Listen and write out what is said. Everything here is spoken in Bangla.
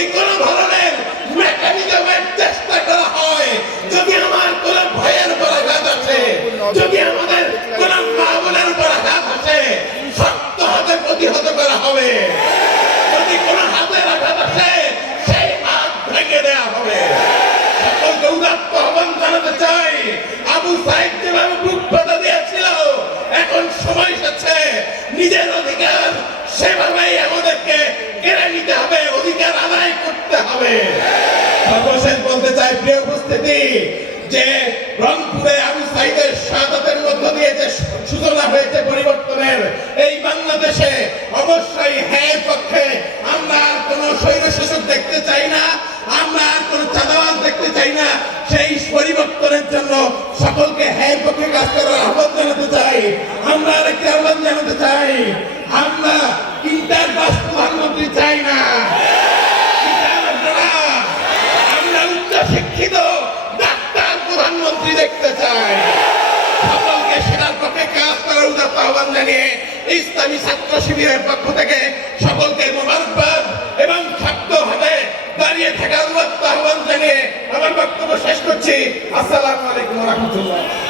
যদি কোনো ধরনের মেকানিজমের চেষ্টা করা হয়, যদি আমার কোনো ভয়ের উপর আঘাত আছে, যদি আমাদের কোনো মামলার উপর আঘাত আছে, শক্ত হাতে প্রতিহত করা হবে। যদি কোনো হাতের আঘাত আছে, সেই হাত ভেঙে দেওয়া হবে। সকলকে উদাত্ত আহ্বান জানাতে চাই, আবু সাহেব যেভাবে বুক বাধা দিয়েছিল, এখন সময় এসেছে। নিজের অধিকার সেভাবেই আমাদেরকে বলতে চাই, প্রিয় উপস্থিতি, যে রংপুরে আবু সাইদের শাহাদাতের মধ্য দিয়ে যে সূচনা হয়েছে পরিবর্তনের, এই বাংলাদেশে অবশ্যই হ্যাঁ পক্ষে আমরা আর কোনো স্বৈর শাসক দেখতে চাই না, আমরা আর কোনো চাঁদাবাজ দেখতে চাই না। সেই পরিবর্তনের জন্য সকলকে হ্যাঁ পক্ষে কাজ করার আহ্বান জানাতে চাই। আমরা আরেকটি আহ্বান জানাতে চাই। প্রধানমন্ত্রী দেখতে চাই সকলকে সেটার পক্ষে কাজ করার উদাত্ত আহ্বান জানিয়ে ইসলামী ছাত্র শিবিরের পক্ষ থেকে সকলকে মোবারকবাদ এবং শক্তভাবে দাঁড়িয়ে থাকার উদাত্ত আহ্বান জানিয়ে আমার বক্তব্য শেষ করছি। আসসালামু আলাইকুম রহমতুল্লাহ।